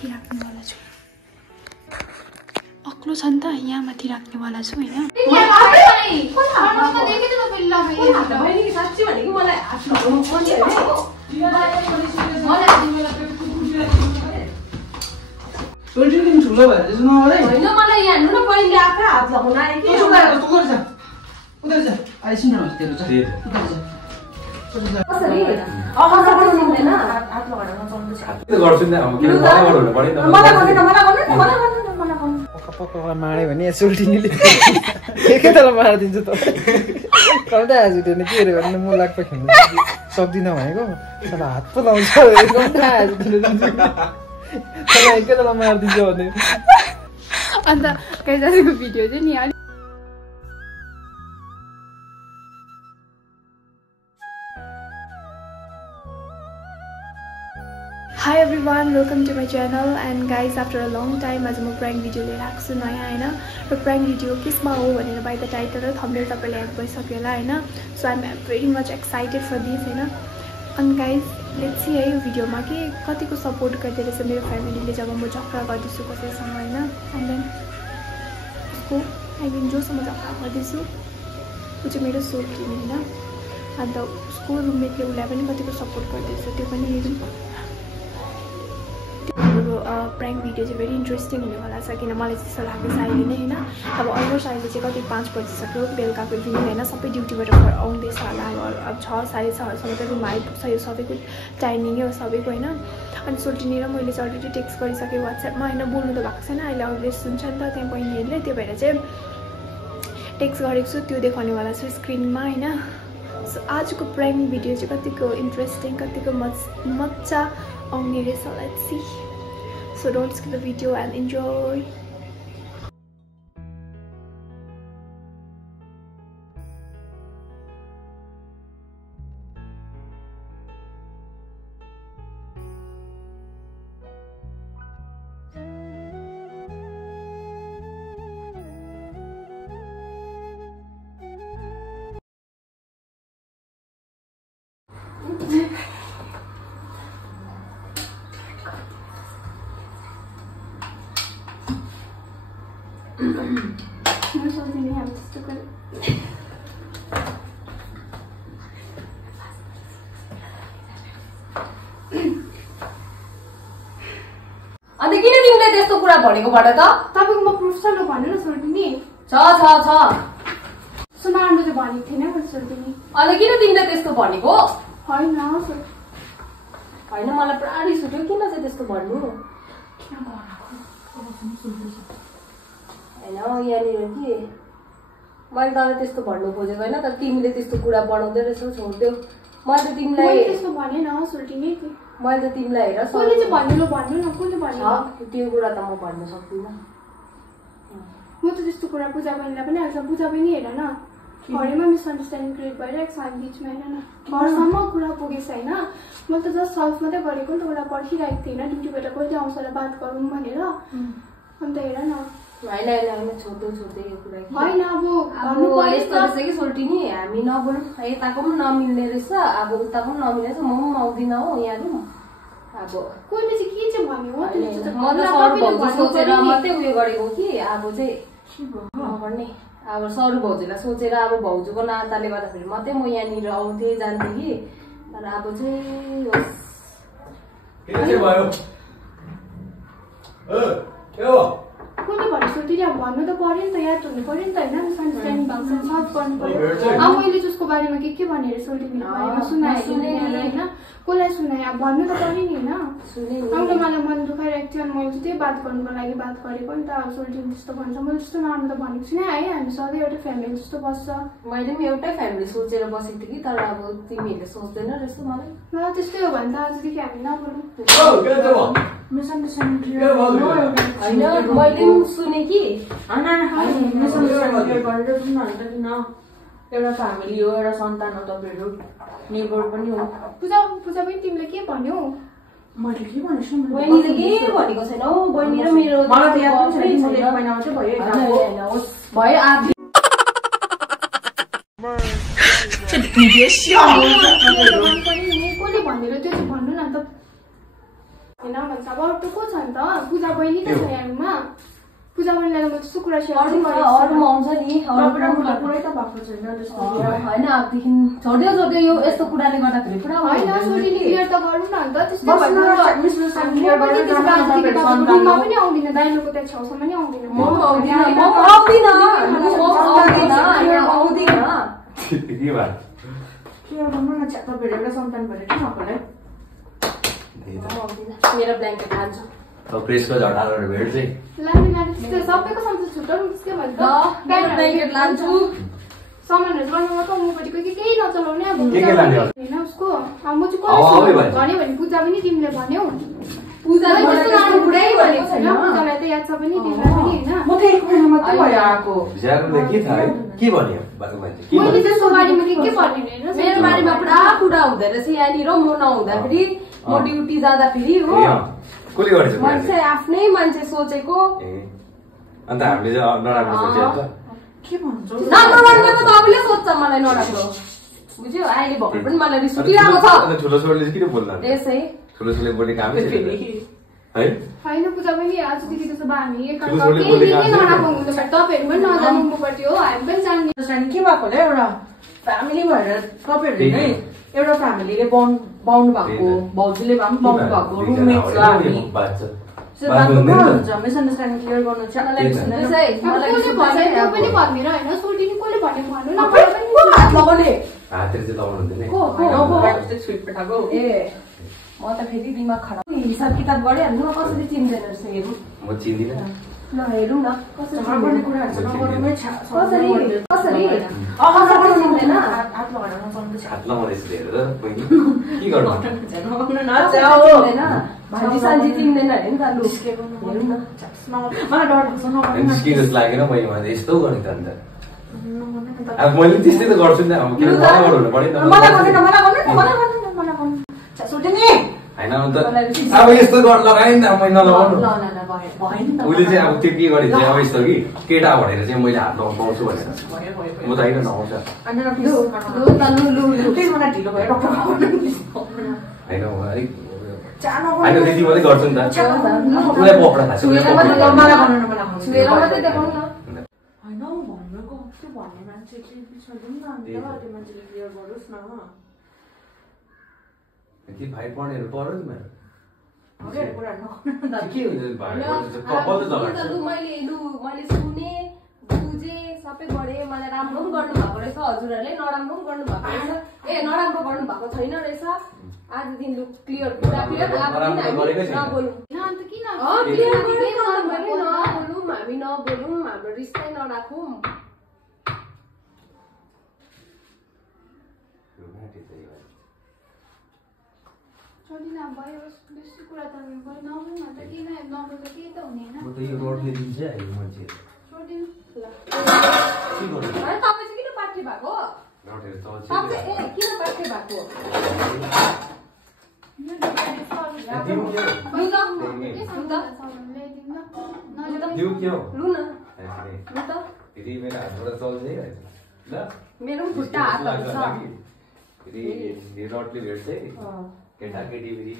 माथि राख्नेवाला छु अक्लो छ नि त यहाँ माथि राख्नेवाला छु हैन ठुलो भएर हैन मलाई यहाँ हेर्नु न बहिनीले आफै हात लगाउन आयो के उधर जा आइसिन न तेरो छ कसरी सिक्दैन हात लगाएर नचल्नु छ के गर्छु नि अब के गर्नु पर्यो नि मलाई गर्नु पक्का मारे भने सोल्टिनीले एकै तल मार्दिन्छ त कम्ता आज त्यो के रे भन्नु म लाग्छ खेल्नु सक्दिन भनेको तर हात पो लाउँछ कम्ता आज तर एकै तल मार्दिन्छ भने अन्त कैजाको भिडियो चाहिँ नि Hi everyone, welcome to my channel and guys after a long time आज म prank video लिएर आएको छु नयाँ हैन र prank video केसमा हो भनेर by the title र thumbnail तपाईले याद भइसक्यो होला हैन so I'm very much excited for this हैन and guys let's see है यो भिडियोमा के कतिको सपोर्ट गर्दै रहेछ मेरो फ्यामिलीले जब म झगडा गर्दैछु कसैसँग हैन and then उसको I mean जोसँग झगडा गर्दैछु उ चाहिँ मेरो सोल्टी हैन अन्त उसको रुममेटले उलाई पनि कतिको सपोर्ट गर्दैछ त्यो पनि हेरौँ prank video चाहिँ very interesting हुने वाला छ किन मलाई त्यस्तो लाग्दैछ अहिले नै हैन अब अलमोस्ट अहिले चाहिँ कति 5 बजिसक्यो बेलुकाको दिन हैन सबै ड्युटीबाट घर आउँदैछ होला अब 6:30 सम्म त रुम आइपुग्छ यो सबैको टाइमिङै हो सबैको हैन अनि सोल्टिनी र मैले चाहिँ अलरेडी टेक्स्ट गरिसकेँ WhatsApp मा हैन बोल्नु त भएको छैन अहिले अरूले सुन्छ नि त त्यहाँ बहिनीहरूले त्यो भएर चाहिँ टेक्स्ट गरेको छु त्यो देखाउने वाला छु स्क्रिनमा हैन सो आजको prank video चाहिँ कतिको इन्ट्रेस्टिङ कतिको मजा आउने रहेछ let's see so don't skip the video and enjoy अनि किन तिमीले त्यस्तो कुरा भनेको भड त तपाईकोमा प्रुफ छ न भन्नु न सोल्टिनी छ सुनाउनु चाहिँ भनेको थिएन म सोल्टिनी अनि किन तिमीले त्यस्तो भनेको हैन मलाई पुरा रिस उठ्यो किन चाहिँ त्यस्तो भन्नु हैन यहाँनिर के मैले तँलाई त्यस्तो भन्नु खोजेको होइन तर तिमीले त्यस्तो कुरा बनाउँदै रहेछौ छोड्देऊ मैले त तिमीलाई त्यस्तो भनेन सोल्टिनी मैले त तिमीलाई हेर कसले चाहिँ भन्नु न कसले भन्नु त्यो कुरा त म भन्न सक्दिनँ म त त्यस्तो कुरा पूजा बहिनीलाई पनि हाल्छ पूजा बहिनी हेर न घरैमा मिसअन्डरस्ट्यान्डिङ क्रिएट भइरहेको छ हामी बिचमा हेर न घरसम्म कुरा पुगेछ होइन म त जस्ट सल्भ मात्रै गरेको नि त उसलाई पर्खिरहेको थिएँ होइन ड्युटीबाट कहिले आउँछ र बात गरौँ भनेर अन्त हेर न होइन छोड्दै यो कुरा होइन अब यस्तो रहेछ कि सोल्टिनी हामी नबोलौँ यताको पनि नमिल्ने रहेछ अब उताको पनि नमिल्ने रहेछ म पनि आउँदिनँ हो यहाँ अब कोहीले चाहिँ के चाहिँ भन्यो म त सोचेर मात्रै उयो गरेको कि अब चाहिँ नगर्ने अब सरू भाउजूलाई सोचेर अब भाउजूको नाताले गर्दाखेरि मात्रै म यहाँनिर आउँथेँ जान्थेँ कि तर अब चाहिँ कोले भन्नु सोल्टिनी अब भन्नु त पर्यो नि त याद हुनु पर्यो नि त होइन मिसअन्डरस्ट्यान्डिङ भएको छ सल्भ गर्नु पर्यो अब मैले जसको बारेमा के भनेर सोल्टिनीको बारेमा सुनाएँ होइन कसलाई सुनाएँ अब भन्नु त पर्यो नि होइन अन्त मलाई मन दुखाइरहेको थियो अनि मैले त्यही बात गर्नुको लागि बात गरेको नि त अब सोल्टिनी त्यस्तो भन्छ मैले त्यस्तो नराम्रो त भनेको छुइनँ है हामी सधैँ एउटा फ्यामिली जस्तो बस्छ मैले पनि एउटै फ्यामिली सोचेर बसेको थिएँ कि तर अब तिमीहरूले सोच्दैन रहेछ मलाई ल त्यस्तै हो भने त आजदेखि हामी नबोलौँ मिसअन्डरस्ट्यान्डिङ होइन मैले सुने कि एउटा फ्यामिली हो एउटा सन्तान हो तपाईँहरू नेबर पनि हो पूजा पनि तिमीले के भन्यौ मैले के भनेछु बहिनीले के भनेको छैन हौ बहिनी र मेरो मलाई त याद पनि छैन म 1 महिनामा चाहिँ भयो कसले भनेर त्यो चाहिँ भन्नु न त होइन भन्छ अब अरू त को छ नि त पूजा बहिनी त छ यहाँमा पूजा बहिनीलाई म त्यस्तो कुरा सेयर अरूमा आउँछ नि पुरै त भएको छैन त्यस्तो होइन अबदेखि छोडिदियो यो यस्तो कुराले गर्दाखेरि पुरा होइन सोरी क्लियर त गर्नु न अन्त त्यस्तो रुममा पनि आउँदिन दाइलोको त्यहाँ छेउसम्म नि आउँदिन म आउँदिन एउटा सन्तान भएर कि नपले मेरो ब्ल्याङ्केट लान्छु प्रेसको झटारो भेट चाहिँ सबैको सन्तान छुट्टाउनु के भन्छ ब्ल्याङ्केट लान्छु सामानहरू बनाउनुको मुपट्टिको केही नचलाउने अब होइन उसको म चाहिँ भन्यो भने पूजा पनि तिमीले भन्यौ पूजालाई भनेको छैन पूजालाई त याद छ पनि तिमीलाई पनि होइन मैले त्यसको बारेमा के भन्ने मेरो बारेमा पुरा कुरा हुँदो रहेछ यहाँनिर म नहुँदाखेरि म ड्युटी जाँदाखेरि हो मैले चाहिँ आफ्नै मान्छे सोचेको अन्त हामीले नराम्रो सोचेको के भन्छ राम्रो भनेको तपाईँले सोध्छ मलाई नराम्रो बुझ्यो अहिले भर्खर पनि मलाई रिस उठिरहेको छ ठुलो छोरीले किन बोल्दैन त्यसै ठुलो छोरीले बोल्ने काम है होइन पूजा पनि आजदेखि त्यसो भए हामी नराम्रो हुँदैन तपाईँहरू पनि नजानु मुपट्टि हो हामी पनि जान्ने के भएको होला एउटा फ्यामिली भएर तपाईँहरूले नै एउटा फ्यामिलीले बाउनु भएको भाउजूले भए पनि बाउनु भएको रुममेट छ हामी मिसअन्डरस्ट्यान्डिङ क्लियर गर्नु छ पनि भन्दैन होइन सोटिनी कसले भनेको भन्नु न ए म त फेरि दिमाग खराब हिसाब किताब गरिहाल्नु न कसरी चिन्दैन रहेछ हेरौँ म चिन्दिनँ ल हेरौँ न कसरी भाजी साजी चिन्दैन अरे नि त लु हेरौँ न मलाई डर लागेन मैले यस्तो गरेँ त अन्त अब मैले त्यस्तै त गर्छु नि अब किन हुनु पर्यो होइन अब यस्तो लगाएँ नि त मैले नलगाउनु उसले चाहिँ अब त्यो के गरेँ चाहिँ अब यस्तो कि केटा भनेर चाहिँ मैले हात लगाउनु पाउँछु भनेर म त होइन नआउँछ होइन अलिक होइन त्यति मात्रै गर्छु नि त उसलाई पक्रा खान्छ भाइ पढ्नेहरू पढ्यो नि मैले सुने बुझे सबै गरेँ मलाई राम्रो पनि गर्नु भएको रहेछ हजुरहरूले नराम्रो पनि गर्नु भएको रहेछ ए नराम्रो गर्नु भएको छैन रहेछ आजदेखि लु क्लियर कुरा क्लियर नबोलौँ हामी नबोलौँ हाम्रो रिस्कै नराखौँ कुरा त नबोल्नु त केही नबोल्दा केही त हुने होइन तपाईँ चाहिँ किन पार्टी भएको किन पार्टी भएको मेरो पनि खुट्टा हातहरू छ केटाकेटी फेरि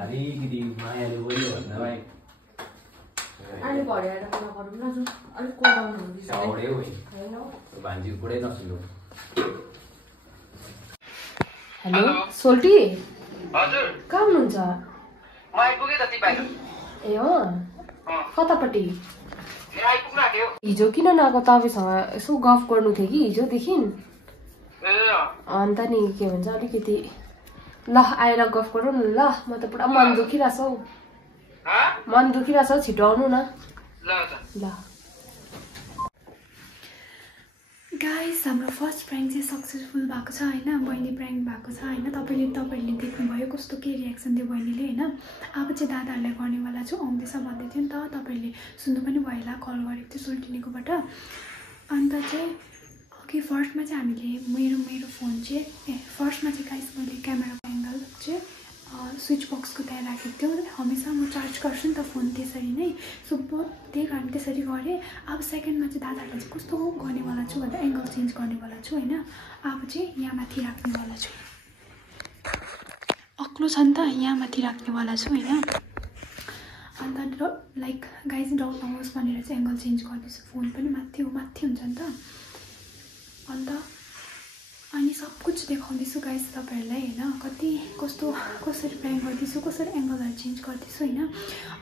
अलिकति मायाले बोल्यो भन्दा भान्जी कुरै नसुन्नु हेलो सोल्टी कहाँ हुनुहुन्छ ए हो कतापट्टि हिजो किन नआएको तपाईँसँग यसो गफ गर्नु थियो कि हिजोदेखि अन्त नि के भन्छ अलिकति ल आएर गफ गरौँ न ल म त पुरा मन दुखिरहेछ हौ मन दुखिरहेछ छिटो आउनु न ल गाइस हाम्रो फर्स्ट प्र्याङ्क चाहिँ सक्सेसफुल भएको छ होइन बहिनी प्र्याङ्क भएको छ होइन तपाईँहरूले देख्नुभयो कस्तो के रियाक्सन दियो बहिनीले होइन अब चाहिँ दादाहरूलाई गर्नेवाला छु आउँदैछ भन्दै थियो नि त तपाईँहरूले सुन्नु पनि भयो होला कल गरेको थियो सोल्टिनीकोबाट अन्त चाहिँ ओके फर्स्टमा चाहिँ हामीले मेरो फोन चाहिँ फर्स्टमा चाहिँ गाइस मैले क्यामेराको एङ्गल चाहिँ स्विच बक्सको त्यहाँ राखेको थियो हमेसा म चार्ज गर्छु नि त फोन त्यसरी नै सो त्यही कारण त्यसरी गरेँ अब सेकेन्डमा चाहिँ दादाहरूलाई चाहिँ कस्तो गर्नेवाला छु भन्दा एङ्गल चेन्ज गर्नेवाला छु होइन अब चाहिँ यहाँ माथि राख्नेवाला छु अग्लो छ नि त यहाँ माथि राख्नेवाला छु होइन अन्त लाइक गाइज डाउट नहोस् भनेर चाहिँ एङ्गल चेन्ज गर्दैछु। फोन पनि माथि हुन्छ नि त। अन्त अनि सब कुछ देखाउँदैछु गाइज तपाईँहरूलाई होइन, कति कसरी प्राङ्क गर्दैछु, कसरी एङ्गलहरू चेन्ज गर्दैछु होइन।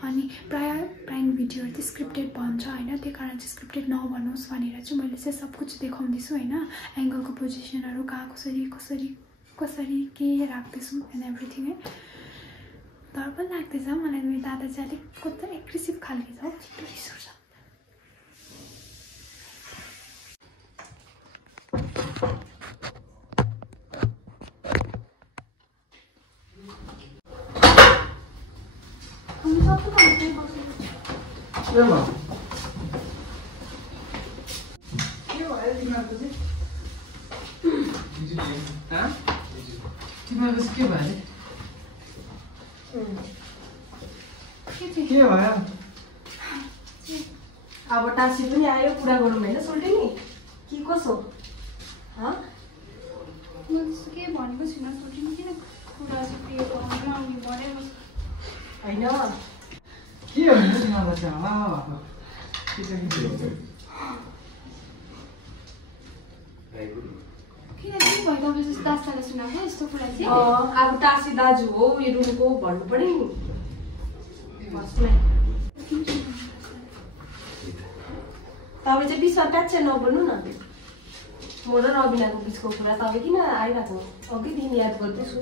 अनि प्रायः प्राङ्क भिडियोहरू चाहिँ स्क्रिप्टेड भन्छ होइन, त्यही कारण चाहिँ स्क्रिप्टेड नभनोस् भनेर चाहिँ मैले चाहिँ सब कुछ देखाउँदैछु होइन। एङ्गलको पोजिसनहरू कहाँ कसरी के राख्दैछु एन्ड एभ्रिथिङ है। डर पनि लाग्दैछ मलाई, मेरो दादा चाहिँ अलिक कस्तो एग्रेसिभ खालको छ हौ, छिटो रिस उठ्छ। के भयो? अब टासी पनि आयो, कुरा गरौँ होइन सोल्टिनी, के कसो? म त्यस्तो केही भनेको छुइनँ सोल्टिनी, किन कुरा चाहिँ प्रिय आउने पऱ्यो होइन। के हुन्छ तिमीलाई किन के भयो तपाईँ जस्तो दास्ताले सुनाएको यस्तो कुरा चाहिँ? अब टासी दाजु हो, यो रुमको भन्नु पऱ्यो नि। तपाईँ चाहिँ बिचमा प्याच नबोल्नु न, म र रबिनाको बिचको कुरा तपाईँ किन आइरहेको? अघिदेखि याद गर्दैछु।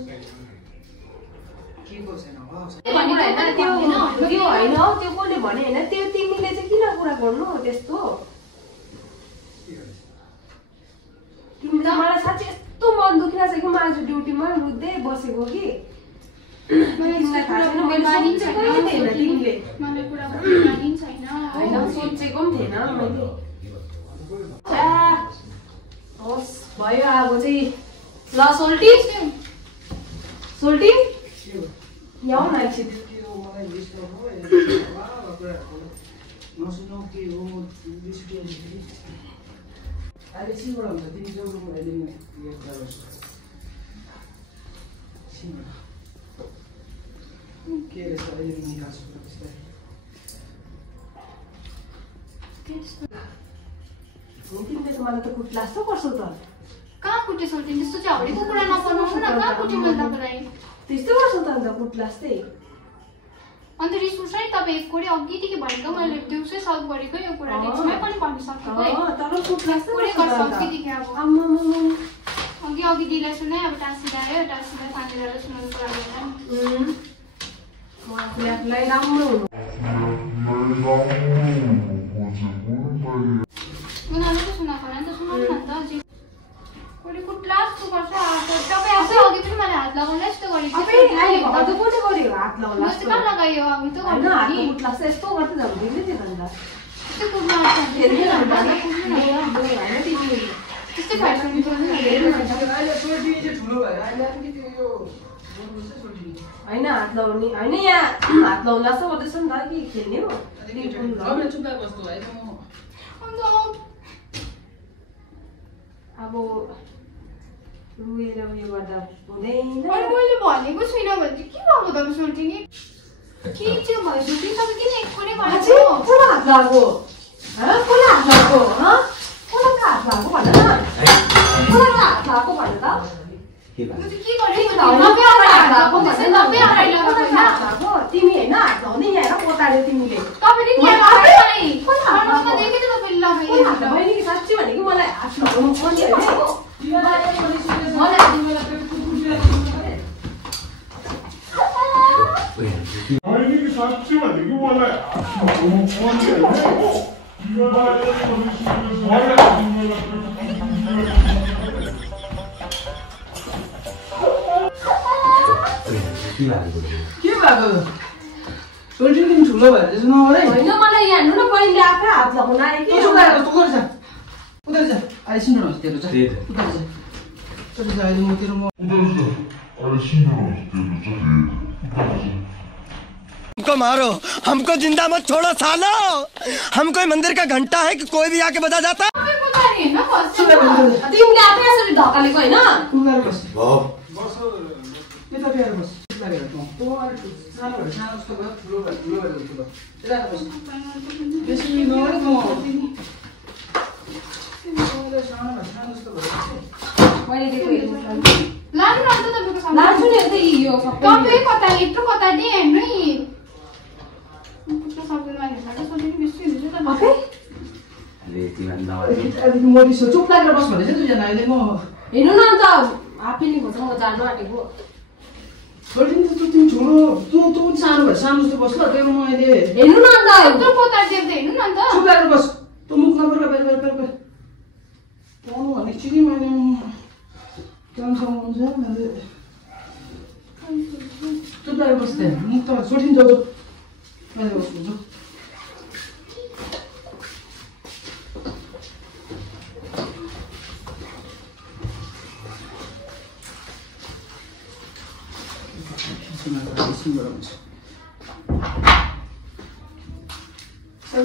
के छैन त्यो होइन, त्यो कसले भने होइन, त्यो तिमीले चाहिँ किन कुरा गर्नु त्यस्तो? तिमीले मलाई साँच्चै यस्तो मन दुखिरहेको छ कि म आज ड्युटीमा रुँदै बसेको कि सोचेको पनि थिएन मैले। होस् भयो अब चाहिँ ल सोल्टी यहाँ न एकछिन। तिमीले त मलाई त कुट्ला जस्तो गर्छौ त। कहाँ कुटे सोल्टिनी? त्यस्तो चाहिँ हाउडेको कुरा नपनाउनु न, कहाँ कुटे मैले तपाईँलाई? त्यस्तो गर्छौ त अन्त कुट्ला जस्तै। अन्त रिस उठ्छ नि तपाईँ एक कोडी अघिदेखि भनेको, मैले दिउँसै सल्भ गरेको यो कुरा रिसमै पनि भनिसकेको है। तर कुट्ला जस्तो गर्छ अघिदेखि। अब अघि दिदीलाई सुनाएँ, अब टासीलाई आयो, टासीलाई तानेर सुनाउनु कुरा गर्छ नि। म आफूलाई राम्रो हुनु उनीहरूले सुनाएको होला नि त, सुनाउनु न त। कोडी कुट्ला जस्तो गर्छ तपाईँ आफै अघि पनि मलाई हात लगाउनु यस्तो गरेको हात कहाँ लगायो? अब त यस्तो गर्दै जाँदैन थियो भन्दा त्यस्तै कुट्नु त्यस्तै होइन हात लगाउने होइन, यहाँ हात लगाउनु जस्तो गर्दैछ नि त कि खेल्ने हो। अब रुएर उयो गर्दा हुँदैन। मैले भनेको छुइनँ भने चाहिँ के भएको तपाईँ सोल्टिनी? के चाहिँ भयो सोल्टिनी? तपाईँ किन एक कोडी भनेको? कसलाई हात लगाएको? कसलाई हात लगाएको? कसलाई हात लगाएको भन न, कसलाई हात लगाएको भन त। तिमी होइन हात लगाउने यहाँ पोताल्यो तिमीले। साँच्ची भनेको मलाई हात लगाउनु के भएको? सोल्टिनी ठुलो भएर होइन मलाई यहाँ हेर्नु न, बहिनीले आफै हात लगाउन आयो कि। उता जा आइसिनु न तेरो चाहिँ उता जा अहिले म तेरो म हमको मारो, हमको जिंदा मत छोड़ो सालो, हम कोई मंदिर का घंटा है कि कोई भी आके बजा जाता। तिमीले आफै यसरी धक्कालेको होइन? बस यता प्यारो बस लागेर सानो भएर सानो जस्तो भयो ठुलो भएर ठुलो भएर ठुलो त्यहाँ बस बेसी नगरे म सानो भएर सानो जस्तो भयो मैले दिएको लानु न त तपाईको सामान लान्छु नि त यो सबै तपाईँ कता यत्रो कता दे हेर्नु नि सबै माने खान्छ सोध्नु बेसी हुन्छ त आफै ले तिमी नआउ त्यहाँदेखि म रिस चुप लागेर बस भनेछ दुईजना अहिले म हेर्नु न अन्त आफै नि भन्छ म जानु आँटेको सोल्टिन त तिमी ठुलो तँ सानो भएर सानो जस्तो बस ल त्यहाँ म अहिले हेर्नु न अन्त यत्रो कता देख्दै हेर्नु न त चुप लागेर बस तँ मुख नगर बेर पाउनु भनेको छु कि मैले कामसँग हुन्छ मैले चुप लागेर बस त्यहाँ मुख त सोल्टिन जाऊ मैले बस्छु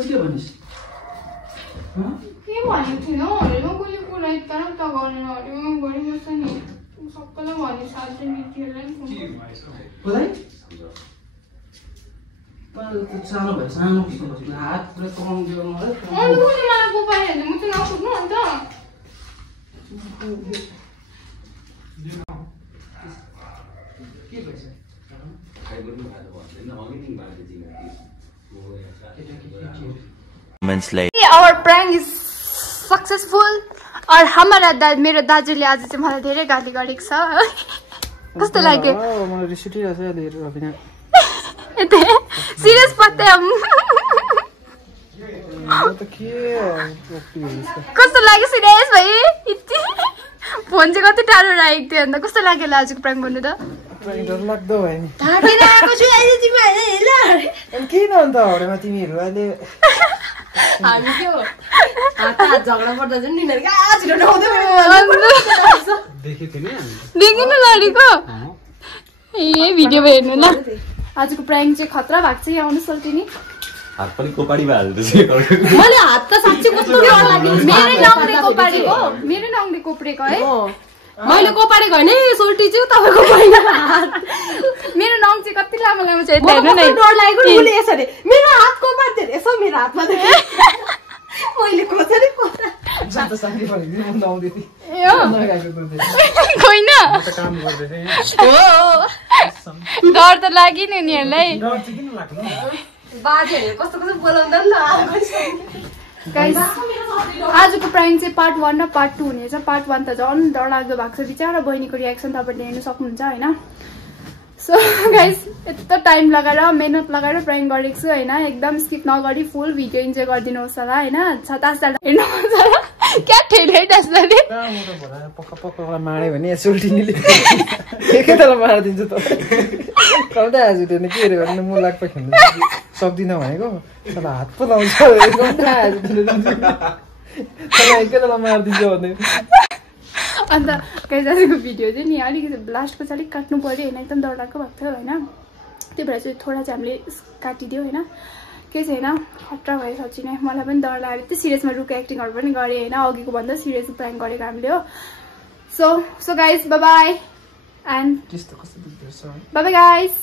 के भनिस् के भनेको थिएन हरेमा कसले कुरा यता र उता गरेर हरेमा गरिबस्छ नि सबैलाई भने साथी मित्रहरूलाई कसलाई सानो भयो सानो हात पुरै कमाउँदियो मलाई अनि कसले मलाई कोपाइहाल्छ म चाहिँ नसक्नु अन्त के भएछ Our prank is successful और हमारा मेरो दाजुले आज चाहिँ मलाई धेरै गाली गरेको छ कस्तो लाग्यो मलाई रिस उठिरहेछ अहिले अभिनय यतै सिरियस पत्ते हम कस्तो लाग्यो सिरियस भाइ फोन चाहिँ कति टाढो राखेको थियो अन्त कस्तो लाग्यो आजको प्र्याङ्क गर्नु त डर लाग्दो भयो नि ढाकेर आएको छु अहिले तिमी होइन अनि किन अन्त हौडेमा तिमीहरू अहिले हामी त्यो हात झगडा पर्दा चाहिँ निनीहरु छिटो नआउँदै देखिन लडीको ए भिडियो हेर्नु ल आजको प्र्याङ्क चाहिँ खतरा भएको छ आउनु सल्टिनी हात पनि कोपाडी भइहाल्छ मैले हात त साच्चै कस्तो डर लाग्यो मेरै नङले कोपाडेको मेरै नङले कोप्रेको है मैले कोपाडेको हैन सोल्टी चाहिँ तपाईको होइन मेरो नङ चाहिँ कति लामो लामो छ यता हेर्नु न डर लागेको नि उले यसरी मेरो हात कोपाड्दै यसो मेरो हातमा देखे मैले कसरी कोपा जात साथी भनेको म नआउँदै थिए यो होइन काम गर्दै थिए डर त लाग्यो नि उनीहरूलाई डर चाहिँ किन लाग्नु बाजेहरुले कस्तो कस्तो बोलाउँदा नि त गाइस आजको प्र्याङ्क चाहिँ पार्ट 1 र पार्ट 2 हुनेछ पार्ट 1 त झन् डरलाग्दो भएको छ बिचारा बहिनीको रियाक्सन तपाईँले हेर्न सक्नुहुन्छ होइन सो गाइस यत्रो टाइम लगाएर मेहनत लगाएर प्र्याङ्क गरेको छु होइन एकदम स्किप नगरी फुल भिडियो इन्जोय गरिदिनुहोस् होला होइन छतास हेर्नुहुन्छ होला क्या ठेले टास्दाले पक्का पक्का माडे भने सोल्टिनीले एकैताल मारिदिन्छ त कम्ता आज नि के अरे भने म लाग्छ खेल्नु सक्दिनँ भनेको तर हात पो लाउँछ एकैताल मारिदिन्छ भने अन्त गाइस आजको भिडियो चाहिँ नि अलिकति लास्टको चाहिँ अलिक काट्नु पऱ्यो होइन एकदम डरलाग्दो भएको थियो होइन त्यही भएर चाहिँ थोडा चाहिँ हामीले काटिदियो होइन केही छैन खतरा भयो साँच्ची नै मलाई पनि डर लाग्यो त्यो सिरियसमा रुको एक्टिङहरू पनि गरेँ होइन अघिको भन्दा सिरियस प्र्याङ्क गरेको हामीले हो so guys by by and त्यस्तो कस्तो देख्दैछ बाई बाई गाइस